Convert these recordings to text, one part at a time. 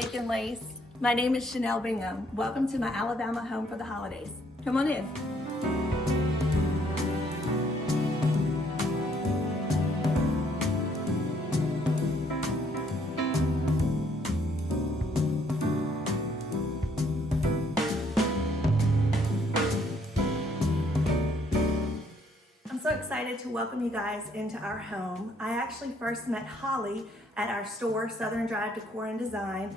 Lake and Lace. My name is Chanel Bingham. Welcome to my Alabama home for the holidays. Come on in. I'm so excited to welcome you guys into our home. I actually first met Holly at our store, Southern Drive Decor and Design.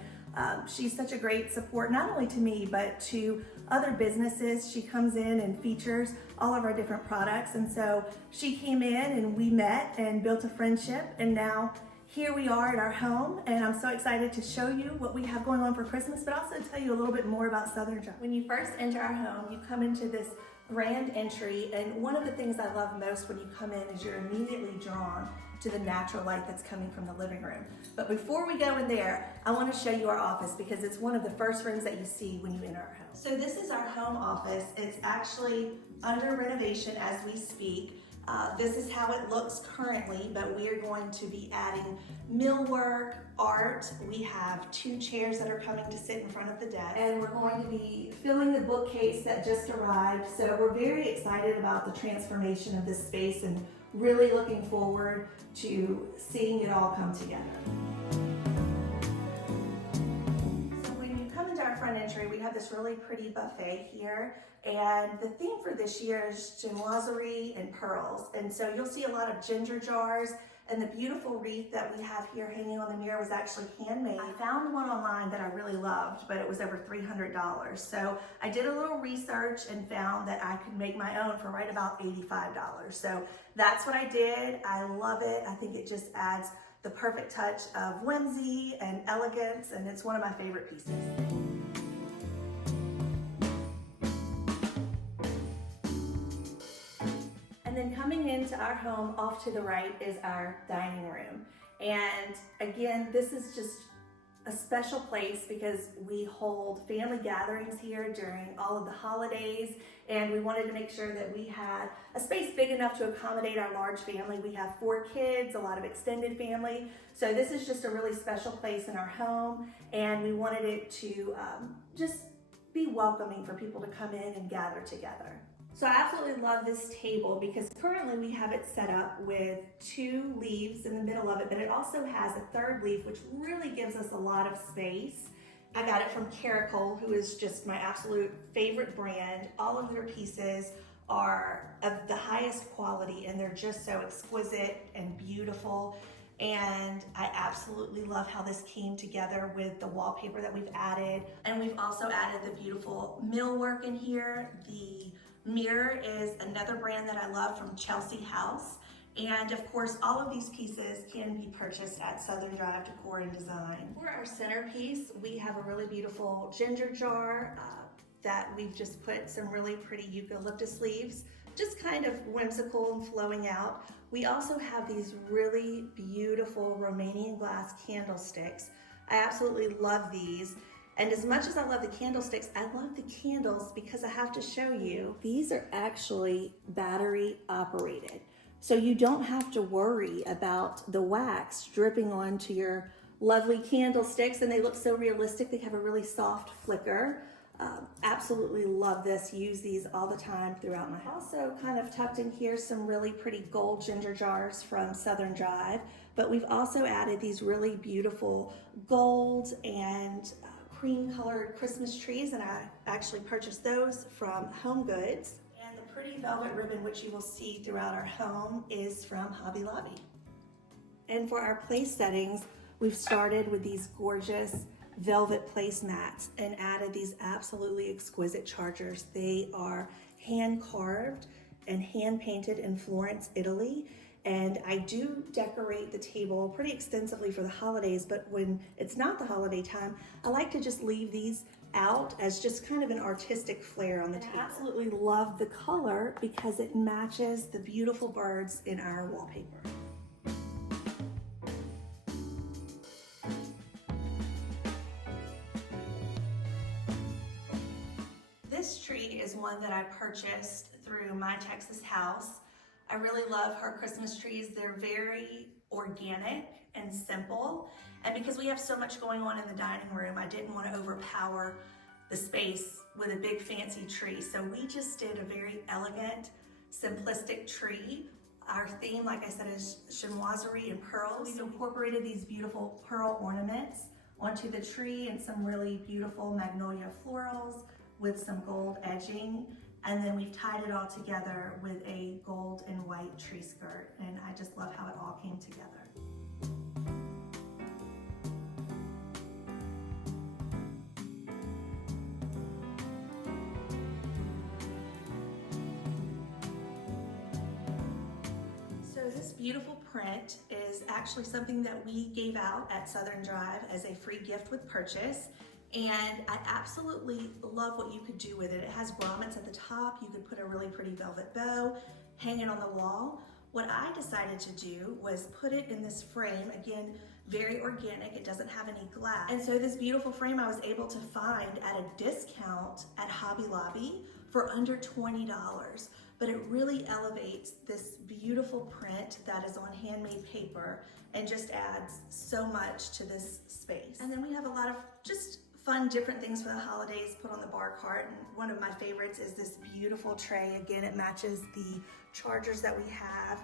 She's such a great support, not only to me, but to other businesses. She comes in and features all of our different products. And so she came in and we met and built a friendship. And now here we are at our home. And I'm so excited to show you what we have going on for Christmas, but also tell you a little bit more about Southern Drive. When you first enter our home, you come into this grand entry. And one of the things I love most when you come in is you're immediately drawn to the natural light that's coming from the living room. But before we go in there, I want to show you our office because it's one of the first rooms that you see when you enter our home. So this is our home office. It's actually under renovation as we speak. This is how it looks currently, but we are going to be adding millwork, art. We have 2 chairs that are coming to sit in front of the desk, and we're going to be filling the bookcase that just arrived. So we're very excited about the transformation of this space and really looking forward to seeing it all come together. So when you come into our front entry, we have this really pretty buffet here. And the theme for this year is chinoiserie and pearls. And so you'll see a lot of ginger jars, and the beautiful wreath that we have here hanging on the mirror was actually handmade. I found one online that I really loved, but it was over $300. So I did a little research and found that I could make my own for right about $85. So that's what I did. I love it. I think it just adds the perfect touch of whimsy and elegance, and it's one of my favorite pieces. And then coming into our home off to the right is our dining room. And again, this is just a special place because we hold family gatherings here during all of the holidays, and we wanted to make sure that we had a space big enough to accommodate our large family. We have 4 kids, a lot of extended family, so this is just a really special place in our home, and we wanted it to just be welcoming for people to come in and gather together. So I absolutely love this table because currently we have it set up with 2 leaves in the middle of it, but it also has a 3rd leaf, which really gives us a lot of space. I got it from Curated, who is just my absolute favorite brand. All of their pieces are of the highest quality, and they're just so exquisite and beautiful. And I absolutely love how this came together with the wallpaper that we've added. And we've also added the beautiful millwork in here. The mirror is another brand that I love from Chelsea House. And of course, all of these pieces can be purchased at Southern Drive Decor and Design. For our centerpiece, we have a really beautiful ginger jar that we've just put some really pretty eucalyptus leaves, just kind of whimsical and flowing out. We also have these really beautiful Romanian glass candlesticks. I absolutely love these. And as much as I love the candlesticks, I love the candles because I have to show you. These are actually battery operated. So you don't have to worry about the wax dripping onto your lovely candlesticks, and they look so realistic. They have a really soft flicker. Absolutely love this. Use these all the time throughout my house. Also kind of tucked in here some really pretty gold ginger jars from Southern Drive, but we've also added these really beautiful gold and cream colored Christmas trees, and I actually purchased those from Home Goods. And the pretty velvet ribbon, which you will see throughout our home, is from Hobby Lobby. And for our place settings, we've started with these gorgeous velvet placemats and added these absolutely exquisite chargers. They are hand carved and hand painted in Florence, Italy. And I do decorate the table pretty extensively for the holidays, but when it's not the holiday time, I like to just leave these out as just kind of an artistic flair on the table. I absolutely love the color because it matches the beautiful birds in our wallpaper. This tree is one that I purchased through My Texas House. I really love her Christmas trees. They're very organic and simple. And because we have so much going on in the dining room, I didn't want to overpower the space with a big fancy tree. So we just did a very elegant, simplistic tree. Our theme, like I said, is chinoiserie and pearls. We've incorporated these beautiful pearl ornaments onto the tree and some really beautiful magnolia florals with some gold edging. And then we've tied it all together with a gold and white tree skirt. And I just love how it all came together. This beautiful print is actually something that we gave out at Southern Drive as a free gift with purchase. And I absolutely love what you could do with it. It has grommets at the top. You could put a really pretty velvet bow, hang it on the wall. What I decided to do was put it in this frame, again, very organic. It doesn't have any glass. And so this beautiful frame I was able to find at a discount at Hobby Lobby for under $20. But it really elevates this beautiful print that is on handmade paper and just adds so much to this space. And then we have a lot of just fun, different things for the holidays put on the bar cart. And one of my favorites is this beautiful tray. Again, it matches the chargers that we have.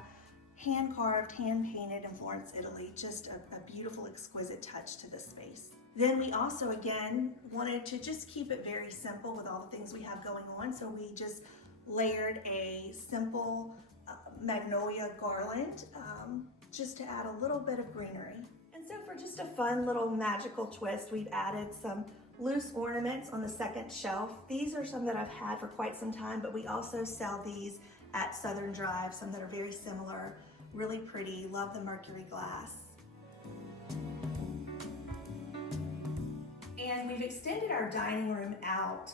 Hand carved, hand painted in Florence, Italy. Just a beautiful, exquisite touch to this space. Then we also, again, wanted to just keep it very simple with all the things we have going on. So we just layered a simple magnolia garland just to add a little bit of greenery. And so for just a fun little magical twist, we've added some loose ornaments on the second shelf. These are some that I've had for quite some time, but we also sell these at Southern Drive, some that are very similar, really pretty. Love the mercury glass. And we've extended our dining room out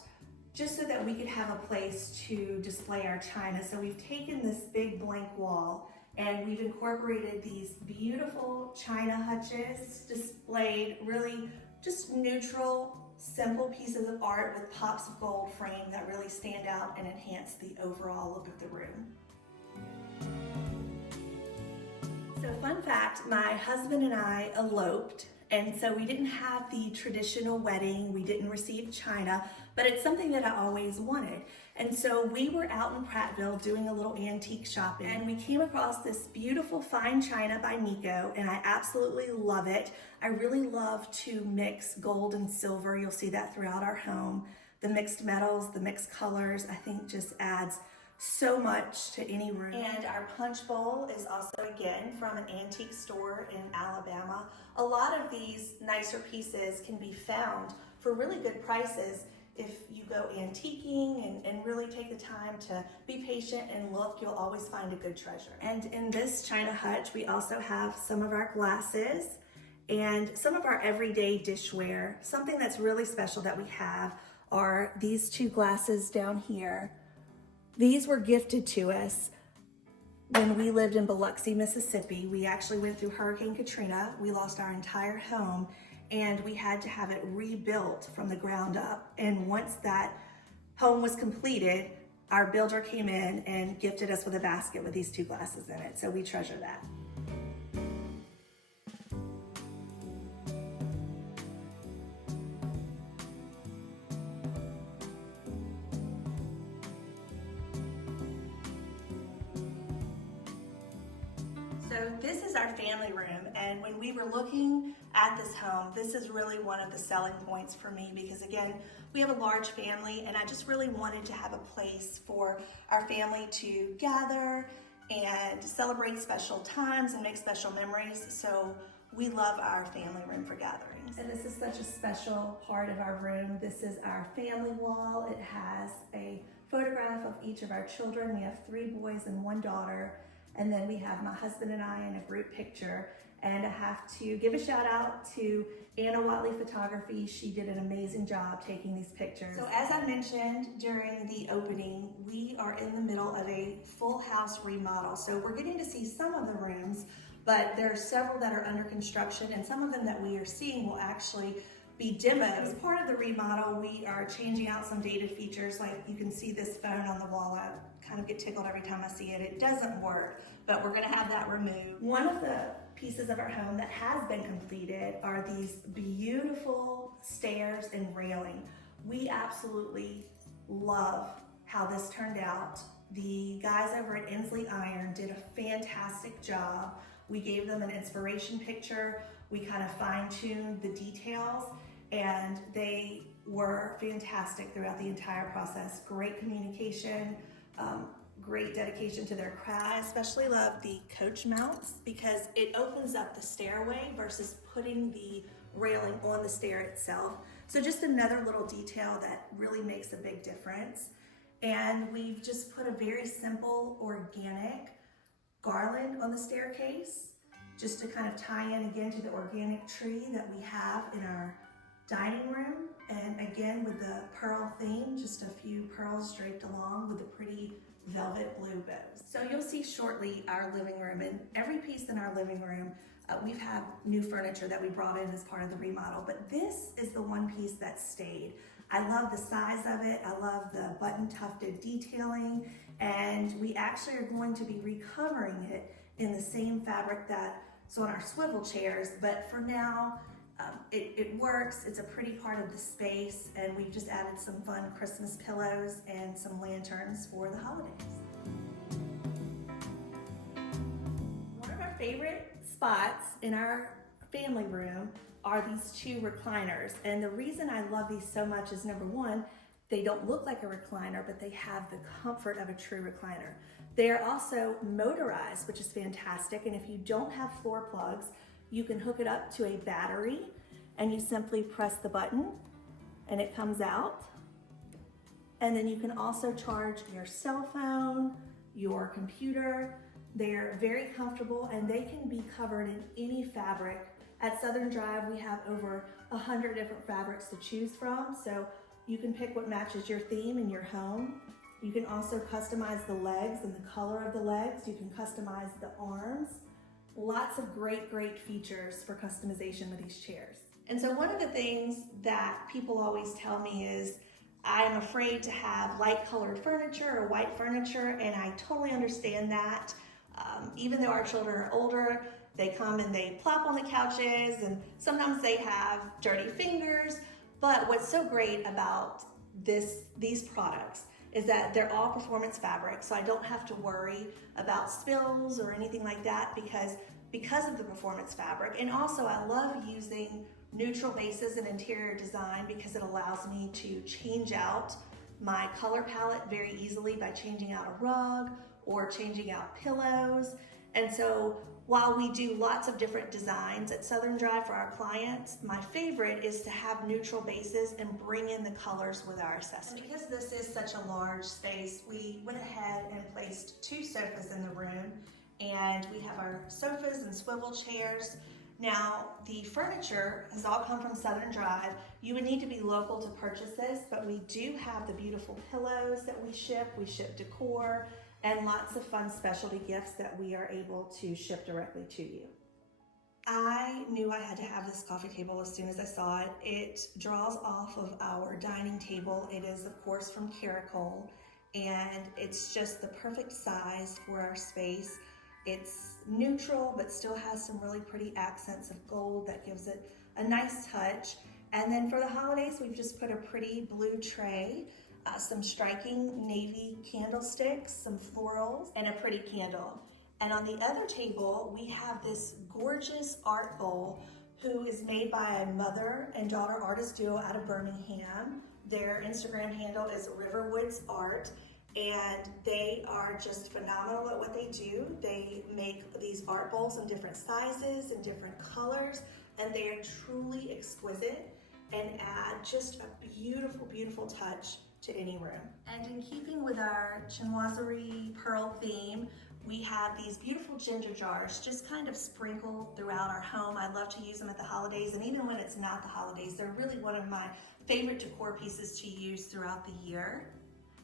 just so that we could have a place to display our china. So we've taken this big blank wall and we've incorporated these beautiful china hutches displayed really just neutral, simple pieces of art with pops of gold frame that really stand out and enhance the overall look of the room. So fun fact, my husband and I eloped, and so we didn't have the traditional wedding, we didn't receive china, but it's something that I always wanted. And so we were out in Prattville doing a little antique shopping, and we came across this beautiful fine china by Nico, and I absolutely love it. I really love to mix gold and silver. You'll see that throughout our home. The mixed metals, the mixed colors, I think just adds so much to any room. And our punch bowl is also, again, from an antique store in Alabama. A lot of these nicer pieces can be found for really good prices if you go antiquing and really take the time to be patient and look. You'll always find a good treasure. And in this china hutch, we also have some of our glasses and some of our everyday dishware. Something that's really special that we have are these two glasses down here. These were gifted to us when we lived in Biloxi, Mississippi. We actually went through Hurricane Katrina. We lost our entire home and we had to have it rebuilt from the ground up. And once that home was completed, our builder came in and gifted us with a basket with these two glasses in it. So we treasure that. So this is our family room, and when we were looking at this home, this is really one of the selling points for me because, again, we have a large family and I just really wanted to have a place for our family to gather and celebrate special times and make special memories. So we love our family room for gatherings. And this is such a special part of our room. This is our family wall. It has a photograph of each of our children. We have 3 boys and 1 daughter. And then we have my husband and I in a group picture. And I have to give a shout out to Anna Watley Photography. She did an amazing job taking these pictures. So as I mentioned during the opening, we are in the middle of a full house remodel. So we're getting to see some of the rooms, but there are several that are under construction, and some of them that we are seeing will actually be demoed. As part of the remodel, we are changing out some dated features. Like you can see this phone on the wall. I kind of get tickled every time I see it. It doesn't work, but we're gonna have that removed. One of the pieces of our home that has been completed are these beautiful stairs and railing. We absolutely love how this turned out. The guys over at Inslee Iron did a fantastic job. We gave them an inspiration picture. We kind of fine-tuned the details, and they were fantastic throughout the entire process. Great communication, great dedication to their craft. I especially love the coach mounts because it opens up the stairway versus putting the railing on the stair itself. So just another little detail that really makes a big difference. And we've just put a very simple organic garland on the staircase, just to kind of tie in again to the organic tree that we have in our dining room. And again, with the pearl theme, just a few pearls draped along with the pretty velvet blue bows. So you'll see shortly our living room, and every piece in our living room, we've had new furniture that we brought in as part of the remodel, but this is the one piece that stayed. I love the size of it. I love the button tufted detailing, and we actually are going to be recovering it in the same fabric that's on our swivel chairs, but for now, it works. It's a pretty part of the space, and we've just added some fun Christmas pillows and some lanterns for the holidays. One of our favorite spots in our family room are these two recliners, and the reason I love these so much is, number one, they don't look like a recliner, but they have the comfort of a true recliner. They are also motorized, which is fantastic, and if you don't have floor plugs, you can hook it up to a battery, and you simply press the button and it comes out. And then you can also charge your cell phone, your computer. They're very comfortable, and they can be covered in any fabric. At Southern Drive, we have over 100 different fabrics to choose from, so you can pick what matches your theme in your home. You can also customize the legs and the color of the legs. You can customize the arms. Lots of great features for customization with these chairs. And so one of the things that people always tell me is, I'm afraid to have light colored furniture or white furniture, and I totally understand that. Even though our children are older, they come and they plop on the couches, and sometimes they have dirty fingers. But what's so great about these products is that they're all performance fabric, so I don't have to worry about spills or anything like that because of the performance fabric. And also, I love using neutral bases in interior design because it allows me to change out my color palette very easily by changing out a rug or changing out pillows. And so while we do lots of different designs at Southern Drive for our clients, my favorite is to have neutral bases and bring in the colors with our accessories. And because this is such a large space, we went ahead and placed 2 sofas in the room, and we have our sofas and swivel chairs. Now, the furniture has all come from Southern Drive. You would need to be local to purchase this, but we do have the beautiful pillows that we ship. We ship Decor, and lots of fun specialty gifts that we are able to ship directly to you. I knew I had to have this coffee table as soon as I saw it. It draws off of our dining table. It is, of course, from curated, and it's just the perfect size for our space. It's neutral, but still has some really pretty accents of gold that gives it a nice touch. And then for the holidays, we've just put a pretty blue tray, some striking navy candlesticks, some florals, and a pretty candle. And on the other table, we have this gorgeous art bowl who is made by a mother and daughter artist duo out of Birmingham. Their Instagram handle is Riverwoods Art, and they are just phenomenal at what they do. They make these art bowls in different sizes and different colors, and they are truly exquisite and add just a beautiful, beautiful touch to any room. And in keeping with our chinoiserie pearl theme, we have these beautiful ginger jars just kind of sprinkled throughout our home. I love to use them at the holidays, and even when it's not the holidays, they're really one of my favorite decor pieces to use throughout the year.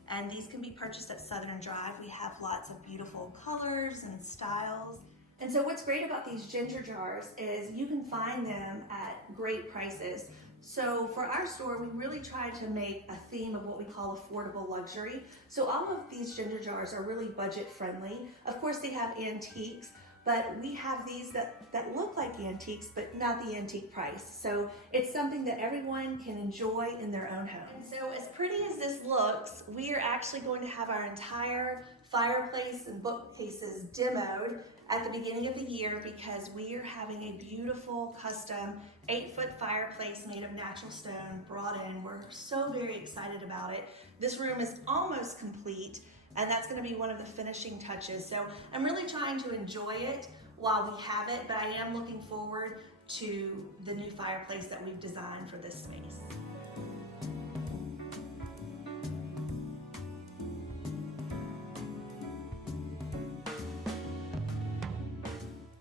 And these can be purchased at Southern Drive. We have lots of beautiful colors and styles. And so what's great about these ginger jars is you can find them at great prices. So for our store, we really try to make a theme of what we call affordable luxury. So all of these ginger jars are really budget friendly. Of course, they have antiques, but we have these that look like antiques, but not the antique price. So it's something that everyone can enjoy in their own home. And so as pretty as this looks, we are actually going to have our entire fireplace and bookcases demoed at the beginning of the year because we are having a beautiful custom 8-foot fireplace made of natural stone brought in. We're so very excited about it. This room is almost complete, and that's going to be one of the finishing touches. So I'm really trying to enjoy it while we have it, but I am looking forward to the new fireplace that we've designed for this space.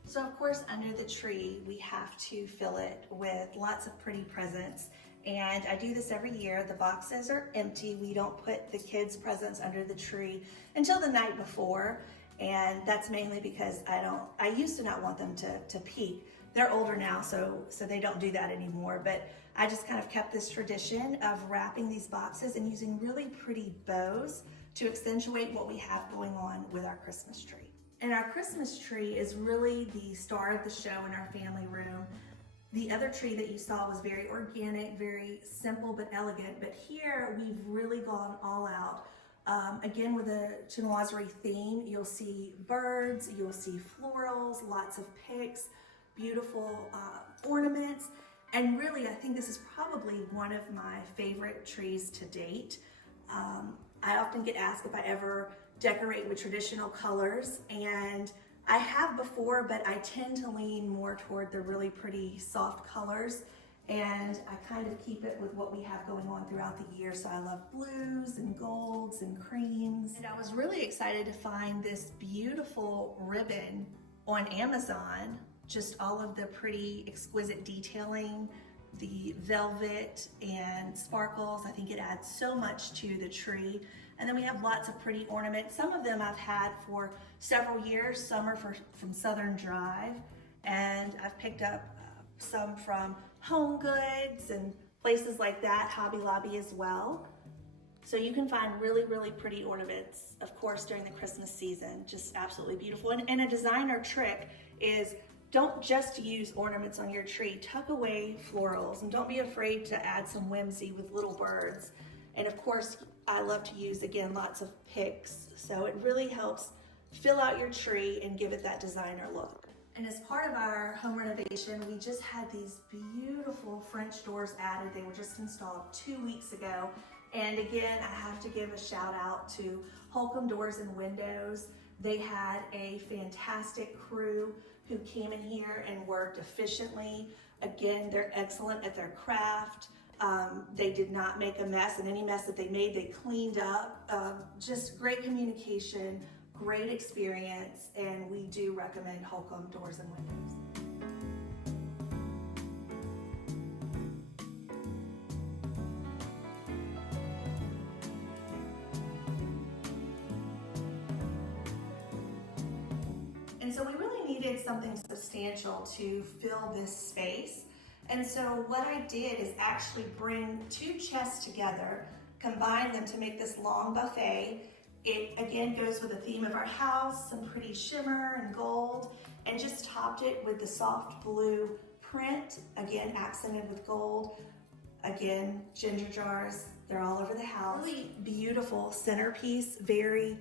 So of course, under the tree, we have to fill it with lots of pretty presents. And I do this every year. The boxes are empty. We don't put the kids' presents under the tree until the night before. And that's mainly because I used to not want them to peek. They're older now, so they don't do that anymore. But I just kind of kept this tradition of wrapping these boxes and using really pretty bows to accentuate what we have going on with our Christmas tree. And our Christmas tree is really the star of the show in our family room. The other tree that you saw was very organic, very simple but elegant, but here we've really gone all out. Again, with a chinoiserie theme, you'll see birds, you'll see florals, lots of picks, beautiful ornaments, and really I think this is probably one of my favorite trees to date. I often get asked if I ever decorate with traditional colors, and I have before, but I tend to lean more toward the really pretty soft colors, and I kind of keep it with what we have going on throughout the year. So I love blues and golds and creams. And I was really excited to find this beautiful ribbon on Amazon, just all of the pretty exquisite detailing, the velvet and sparkles. I think it adds so much to the tree. And then we have lots of pretty ornaments. Some of them I've had for several years. Some are from Southern Drive. And I've picked up some from Home Goods and places like that, Hobby Lobby as well. So you can find really, really pretty ornaments, of course, during the Christmas season. Just absolutely beautiful. And a designer trick is don't just use ornaments on your tree. Tuck away florals and don't be afraid to add some whimsy with little birds. And of course, I love to use, again, lots of picks. So it really helps fill out your tree and give it that designer look. And as part of our home renovation, we just had these beautiful French doors added. They were just installed 2 weeks ago. And again, I have to give a shout out to Holcomb Doors and Windows. They had a fantastic crew who came in here and worked efficiently. Again, they're excellent at their craft. They did not make a mess, and any mess that they made, they cleaned up. Just great communication, great experience, and we do recommend Holcomb Doors and Windows. And so we really needed something substantial to fill this space. And so what I did is actually bring 2 chests together, combine them to make this long buffet. It again goes with the theme of our house, some pretty shimmer and gold, and just topped it with the soft blue print, again accented with gold. Again, ginger jars, they're all over the house. Really beautiful centerpiece, very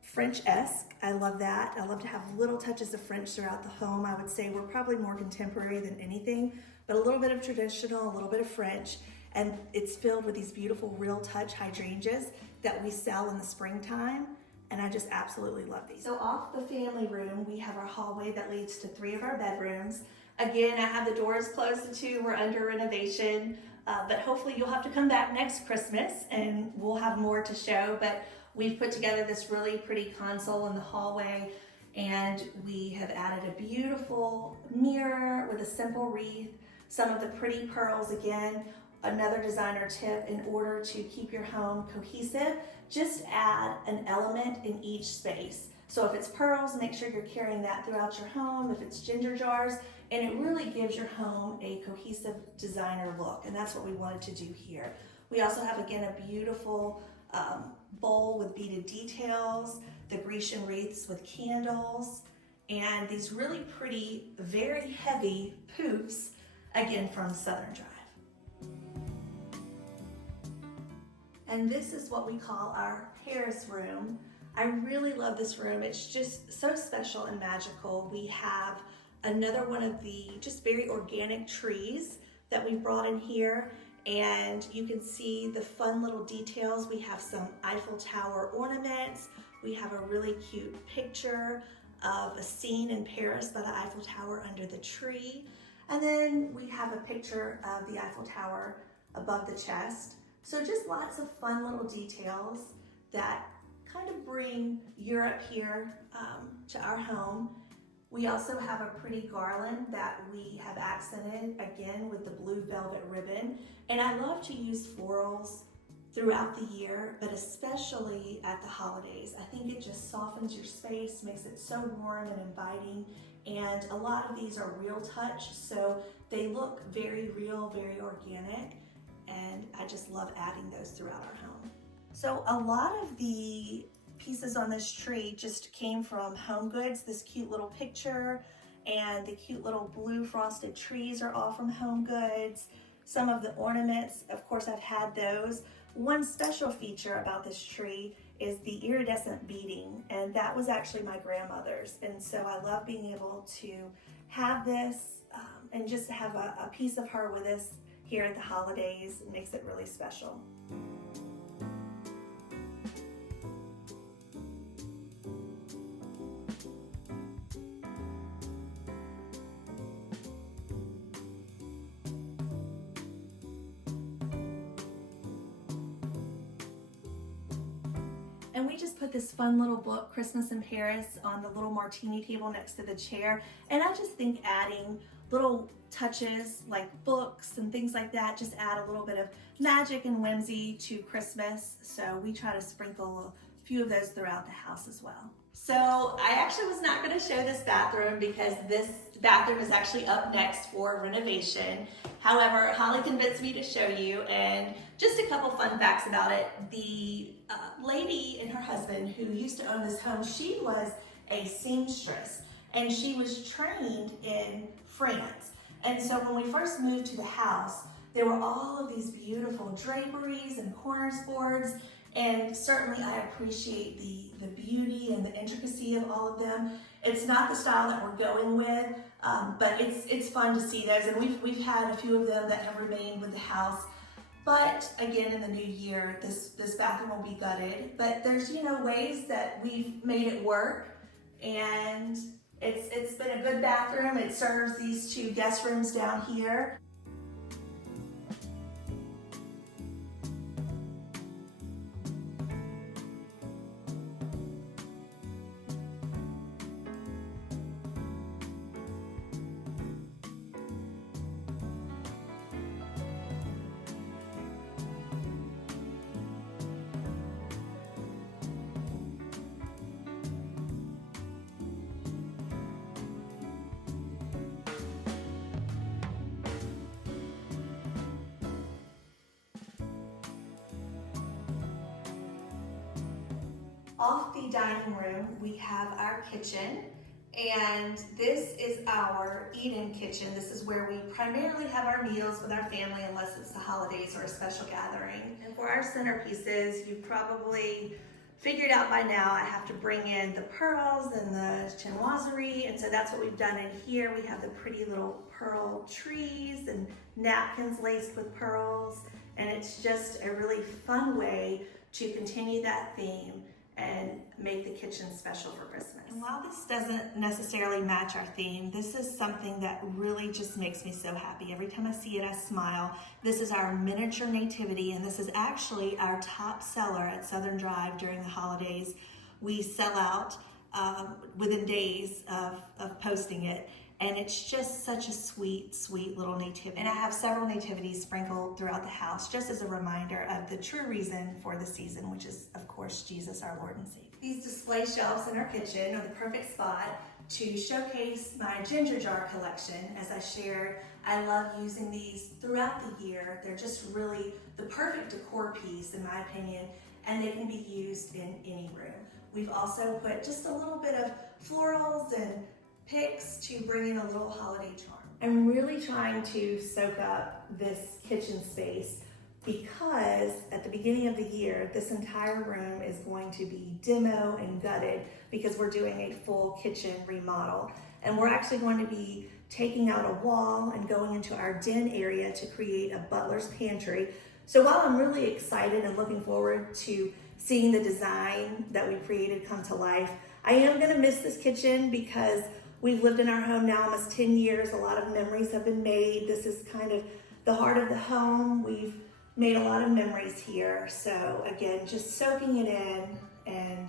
French-esque. I love that. I love to have little touches of French throughout the home. I would say we're probably more contemporary than anything, but a little bit of traditional, a little bit of French, and it's filled with these beautiful real touch hydrangeas that we sell in the springtime, and I just absolutely love these. So off the family room, we have our hallway that leads to 3 of our bedrooms. Again, I have the doors closed to 2. We're under renovation, but hopefully you'll have to come back next Christmas and we'll have more to show. But we've put together this really pretty console in the hallway, and we have added a beautiful mirror with a simple wreath, some of the pretty pearls. Again, another designer tip: in order to keep your home cohesive, just add an element in each space. So if it's pearls, make sure you're carrying that throughout your home. If it's ginger jars, and it really gives your home a cohesive designer look, and that's what we wanted to do here. We also have, again, a beautiful bowl with beaded details, the Grecian wreaths with candles, and these really pretty, very heavy poofs, again from Southern Drive. And this is what we call our Paris room. I really love this room. It's just so special and magical. We have another one of the just very organic trees that we brought in here, and you can see the fun little details. We have some Eiffel Tower ornaments. We have a really cute picture of a scene in Paris by the Eiffel Tower under the tree. And then we have a picture of the Eiffel Tower above the chest. So just lots of fun little details that kind of bring Europe here to our home. We also have a pretty garland that we have accented again with the blue velvet ribbon. And I love to use florals throughout the year, but especially at the holidays. I think it just softens your space, makes it so warm and inviting. And a lot of these are real touch, so they look very real, very organic. And I just love adding those throughout our home. So a lot of the pieces on this tree just came from Home Goods. This cute little picture and the cute little blue frosted trees are all from Home Goods. Some of the ornaments, of course, I've had those. One special feature about this tree is the iridescent beading, and that was actually my grandmother's. And so I love being able to have this and just have a piece of her with us here at the holidays. It makes it really special. And we just put this fun little book, Christmas in Paris, on the little martini table next to the chair. And I just think adding little touches like books and things like that just add a little bit of magic and whimsy to Christmas. So we try to sprinkle a few of those throughout the house as well. So I actually was not going to show this bathroom because this bathroom is actually up next for renovation. However, Holly convinced me to show you, and just a couple fun facts about it. The lady and her husband who used to own this home, she was a seamstress, and she was trained in France. And so when we first moved to the house, there were all of these beautiful draperies and cornice boards, and certainly I appreciate the beauty and the intricacy of all of them. It's not the style that we're going with, but it's fun to see those, and we've had a few of them that have remained with the house. But again, in the new year, this bathroom will be gutted. But there's, you know, ways that we've made it work, and it's been a good bathroom. It serves these two guest rooms down here. Off the dining room, we have our kitchen, and this is our eat-in kitchen. This is where we primarily have our meals with our family unless it's the holidays or a special gathering. And for our centerpieces, you've probably figured out by now I have to bring in the pearls and the chinoiserie, and so that's what we've done in here. We have the pretty little pearl trees and napkins laced with pearls, and it's just a really fun way to continue that theme and make the kitchen special for Christmas. And while this doesn't necessarily match our theme, this is something that really just makes me so happy. Every time I see it, I smile. This is our miniature nativity, and this is actually our top seller at Southern Drive during the holidays. We sell out within days of posting it. And it's just such a sweet, sweet little nativity. And I have several nativities sprinkled throughout the house just as a reminder of the true reason for the season, which is, of course, Jesus, our Lord and Savior. These display shelves in our kitchen are the perfect spot to showcase my ginger jar collection. As I shared, I love using these throughout the year. They're just really the perfect decor piece in my opinion, and they can be used in any room. We've also put just a little bit of florals and picks to bring in a little holiday charm. I'm really trying to soak up this kitchen space because at the beginning of the year, this entire room is going to be demo and gutted because we're doing a full kitchen remodel. And we're actually going to be taking out a wall and going into our den area to create a butler's pantry. So while I'm really excited and looking forward to seeing the design that we created come to life, I am gonna miss this kitchen because we've lived in our home now almost 10 years. A lot of memories have been made. This is kind of the heart of the home. We've made a lot of memories here. So again, just soaking it in and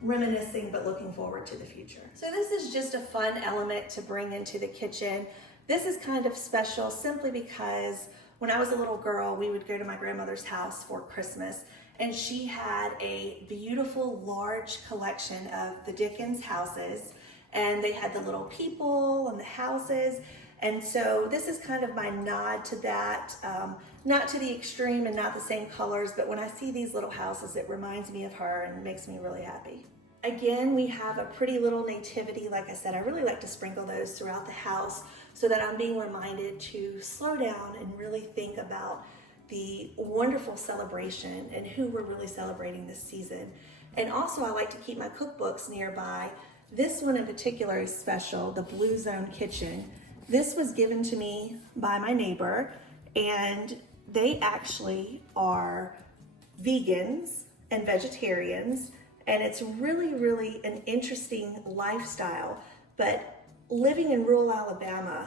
reminiscing, but looking forward to the future. So this is just a fun element to bring into the kitchen. This is kind of special simply because when I was a little girl, we would go to my grandmother's house for Christmas, and she had a beautiful large collection of the Dickens houses, and they had the little people and the houses. And so this is kind of my nod to that, not to the extreme and not the same colors, but when I see these little houses, it reminds me of her and makes me really happy. Again, we have a pretty little nativity. Like I said, I really like to sprinkle those throughout the house so that I'm being reminded to slow down and really think about the wonderful celebration and who we're really celebrating this season. And also I like to keep my cookbooks nearby. This one in particular is special, the Blue Zone Kitchen. This was given to me by my neighbor, and they actually are vegans and vegetarians, and it's really, really an interesting lifestyle. But living in rural Alabama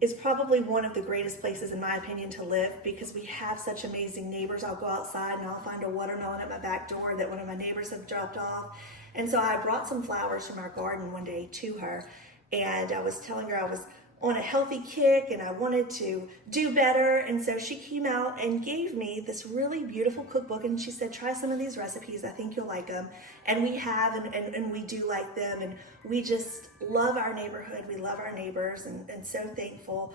is probably one of the greatest places, in my opinion, to live because we have such amazing neighbors. I'll go outside and I'll find a watermelon at my back door that one of my neighbors have dropped off. And so I brought some flowers from our garden one day to her, and I was telling her I was on a healthy kick and I wanted to do better. And so she came out and gave me this really beautiful cookbook, and she said, try some of these recipes, I think you'll like them. And we have, and we do like them, and we just love our neighborhood, we love our neighbors, and so thankful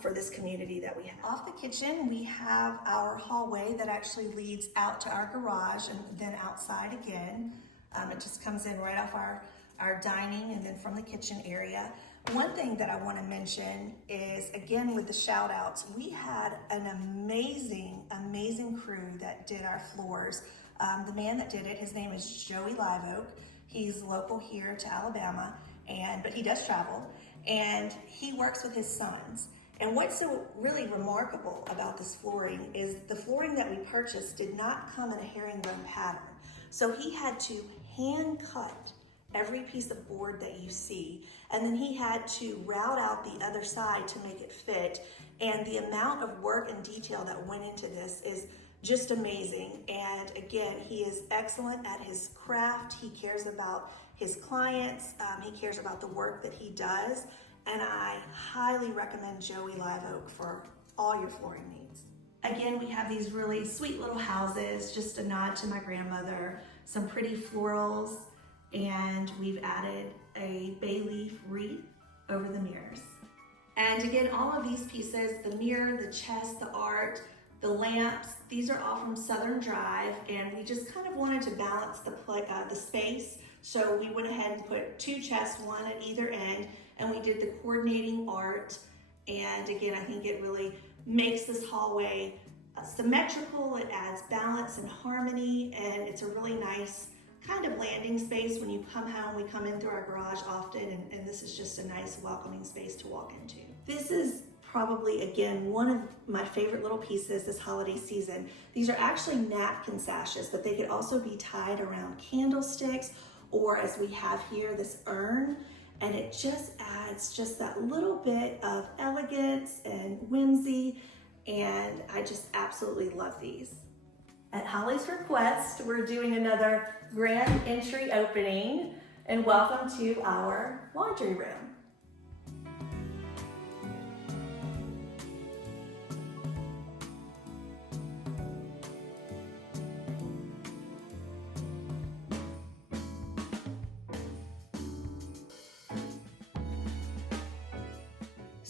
for this community that we have. Off the kitchen, we have our hallway that actually leads out to our garage and then outside again. It just comes in right off our dining and then from the kitchen area. One thing that I want to mention is, again, with the shout outs, we had an amazing crew that did our floors. The man that did it, his name is Joey Live Oak. He's local here to Alabama, but he does travel, and he works with his sons. And what's so really remarkable about this flooring is the flooring that we purchased did not come in a herringbone pattern. So he had to hand cut every piece of board that you see, and then he had to route out the other side to make it fit. And the amount of work and detail that went into this is just amazing. And again, he is excellent at his craft. He cares about his clients. He cares about the work that he does. And I highly recommend Joey Live Oak for all your flooring needs. Again, we have these really sweet little houses, just a nod to my grandmother, some pretty florals, and we've added a bay leaf wreath over the mirrors. And again, all of these pieces, the mirror, the chest, the art, the lamps, these are all from Southern Drive, and we just kind of wanted to balance the space. So we went ahead and put two chests, one at either end, and we did the coordinating art. And again, I think it really makes this hallway symmetrical. It adds balance and harmony, and it's a really nice kind of landing space when you come home. We come in through our garage often, and this is just a nice welcoming space to walk into. This is probably, again, one of my favorite little pieces this holiday season. These are actually napkin sashes, but they could also be tied around candlesticks, or as we have here, this urn, and it just adds just that little bit of elegance and whimsy, and I just absolutely love these. At Holly's request, we're doing another grand entry opening, and welcome to our laundry room.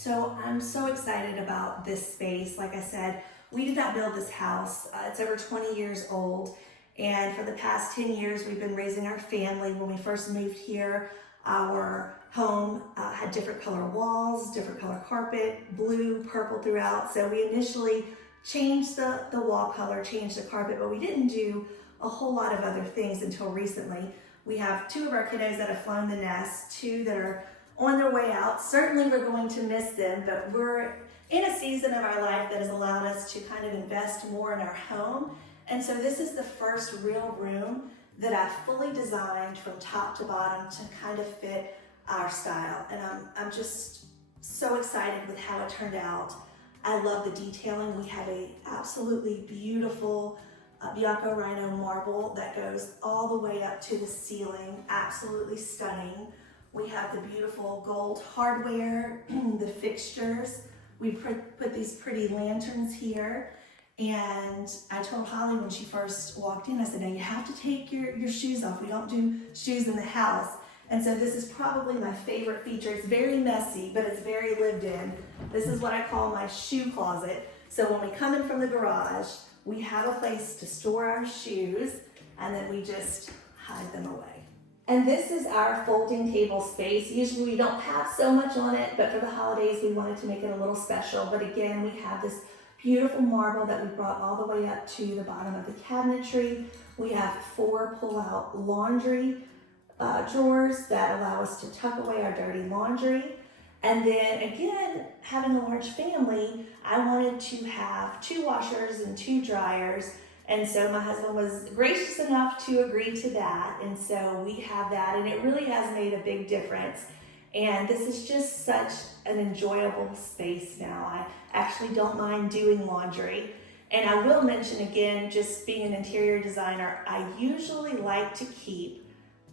So I'm so excited about this space. Like I said, we did not build this house. It's over 20 years old. And for the past 10 years, we've been raising our family. When we first moved here, our home had different color walls, different color carpet, blue, purple throughout. So we initially changed the wall color, changed the carpet, but we didn't do a whole lot of other things until recently. We have 2 of our kiddos that have flown the nest, 2 that are on their way out. Certainly we're going to miss them, but we're in a season of our life that has allowed us to kind of invest more in our home. And so this is the first real room that I've fully designed from top to bottom to kind of fit our style. And I'm just so excited with how it turned out. I love the detailing. We have a absolutely beautiful Bianco Rhino marble that goes all the way up to the ceiling, absolutely stunning. We have the beautiful gold hardware, the fixtures. We put these pretty lanterns here. And I told Holly when she first walked in, I said, now you have to take your shoes off. We don't do shoes in the house. And so this is probably my favorite feature. It's very messy, but it's very lived in. This is what I call my shoe closet. So when we come in from the garage, we have a place to store our shoes, and then we just hide them away. And this is our folding table space. Usually we don't have so much on it, but for the holidays, we wanted to make it a little special. But again, we have this beautiful marble that we brought all the way up to the bottom of the cabinetry. We have 4 pull-out laundry drawers that allow us to tuck away our dirty laundry. And then again, having a large family, I wanted to have 2 washers and 2 dryers. And so my husband was gracious enough to agree to that. And so we have that, and it really has made a big difference. And this is just such an enjoyable space now. I actually don't mind doing laundry. And I will mention again, just being an interior designer, I usually like to keep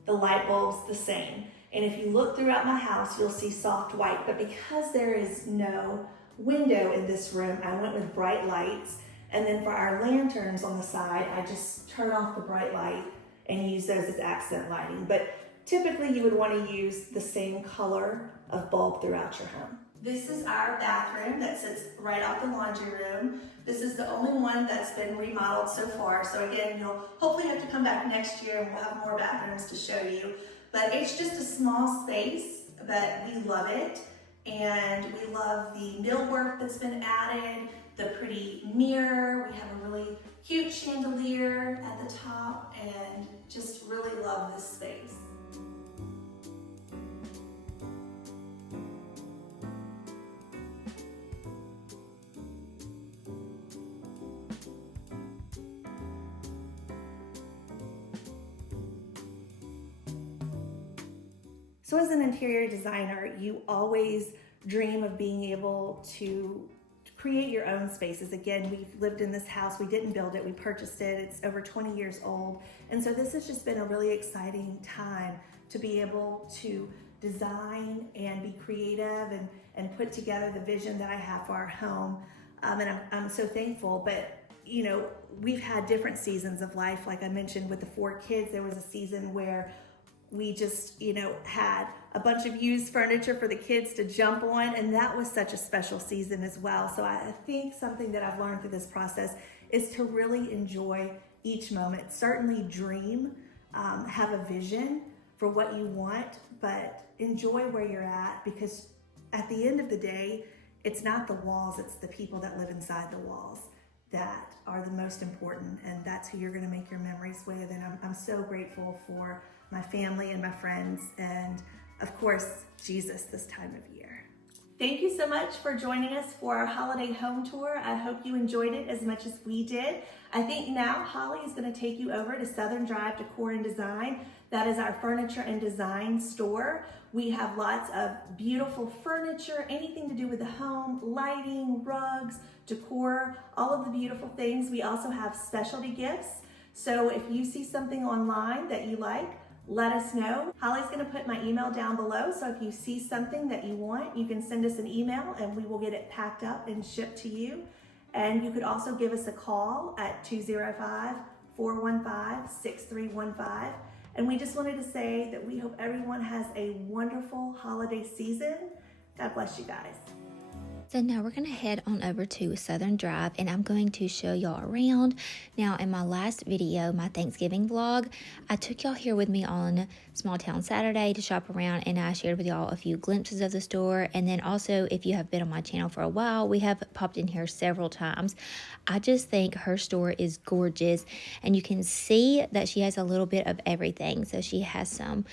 the light bulbs the same. And if you look throughout my house, you'll see soft white. But because there is no window in this room, I went with bright lights. And then for our lanterns on the side, I just turn off the bright light and use those as accent lighting. But typically you would want to use the same color of bulb throughout your home. This is our bathroom that sits right off the laundry room. This is the only one that's been remodeled so far. So again, you'll hopefully have to come back next year and we'll have more bathrooms to show you. But it's just a small space, but we love it. And we love the millwork that's been added, the pretty mirror. We have a really cute chandelier at the top, and just really love this space. So as an interior designer, you always dream of being able to create your own spaces. Again, we've lived in this house. We didn't build it. We purchased it. It's over 20 years old. And so this has just been a really exciting time to be able to design and be creative and put together the vision that I have for our home. And I'm so thankful. But, you know, we've had different seasons of life. Like I mentioned with the 4 kids, there was a season where we just, you know, had a bunch of used furniture for the kids to jump on, and that was such a special season as well. So I think something that I've learned through this process is to really enjoy each moment. Certainly dream, have a vision for what you want, but enjoy where you're at, because at the end of the day, it's not the walls, it's the people that live inside the walls that are the most important, and that's who you're gonna make your memories with. And I'm so grateful for my family and my friends, and of course, Jesus this time of year. Thank you so much for joining us for our holiday home tour. I hope you enjoyed it as much as we did. I think now Holly is going to take you over to Southern Drive Decor and Design. That is our furniture and design store. We have lots of beautiful furniture, anything to do with the home, lighting, rugs, decor, all of the beautiful things. We also have specialty gifts. So if you see something online that you like, let us know. Holly's gonna put my email down below, so if you see something that you want, you can send us an email and we will get it packed up and shipped to you. And you could also give us a call at 205-415-6315. And we just wanted to say that we hope everyone has a wonderful holiday season. God bless you guys. So now we're going to head on over to Southern Drive and I'm going to show y'all around. Now in my last video, my Thanksgiving vlog, I took y'all here with me on Small Town Saturday to shop around and I shared with y'all a few glimpses of the store. And then also, if you have been on my channel for a while, we have popped in here several times. I just think her store is gorgeous and you can see that she has a little bit of everything. So she has some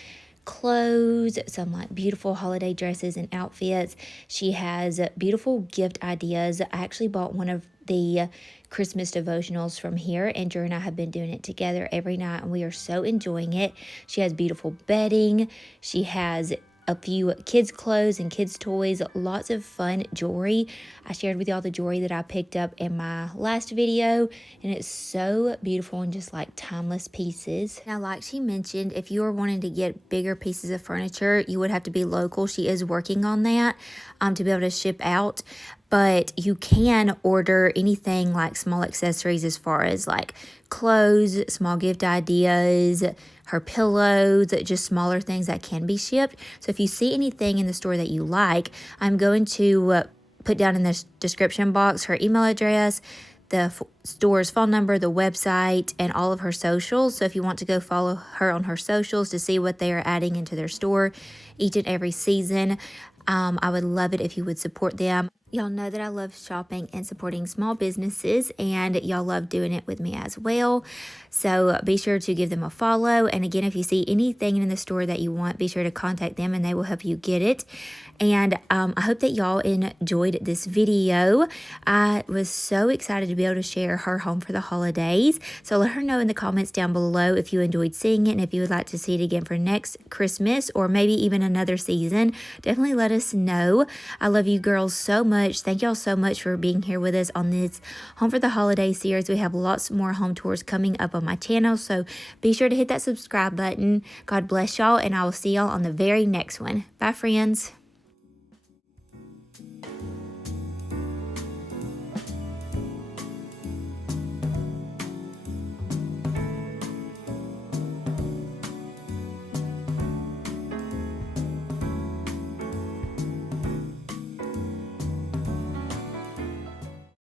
clothes, some like beautiful holiday dresses and outfits. She has beautiful gift ideas. I actually bought one of the Christmas devotionals from here. Andrew and I have been doing it together every night and we are so enjoying it. She has beautiful bedding. She has a few kids' clothes and kids' toys, lots of fun jewelry. I shared with y'all the jewelry that I picked up in my last video, and it's so beautiful and just like timeless pieces. Now, like she mentioned, if you are wanting to get bigger pieces of furniture, you would have to be local. She is working on that to be able to ship out. But you can order anything like small accessories as far as like clothes, small gift ideas, her pillows, just smaller things that can be shipped. So if you see anything in the store that you like, I'm going to put down in the description box her email address, the store's phone number, the website, and all of her socials. So if you want to go follow her on her socials to see what they are adding into their store each and every season, I would love it if you would support them. Y'all know that I love shopping and supporting small businesses, and y'all love doing it with me as well. So be sure to give them a follow. And again, if you see anything in the store that you want, be sure to contact them and they will help you get it. And I hope that y'all enjoyed this video. I was so excited to be able to share her home for the holidays. So let her know in the comments down below if you enjoyed seeing it and if you would like to see it again for next Christmas or maybe even another season. Definitely let us know. I love you girls so much. Thank y'all so much for being here with us on this Home for the Holiday series. We have lots more home tours coming up on my channel. So be sure to hit that subscribe button. God bless y'all and I will see y'all on the very next one. Bye friends.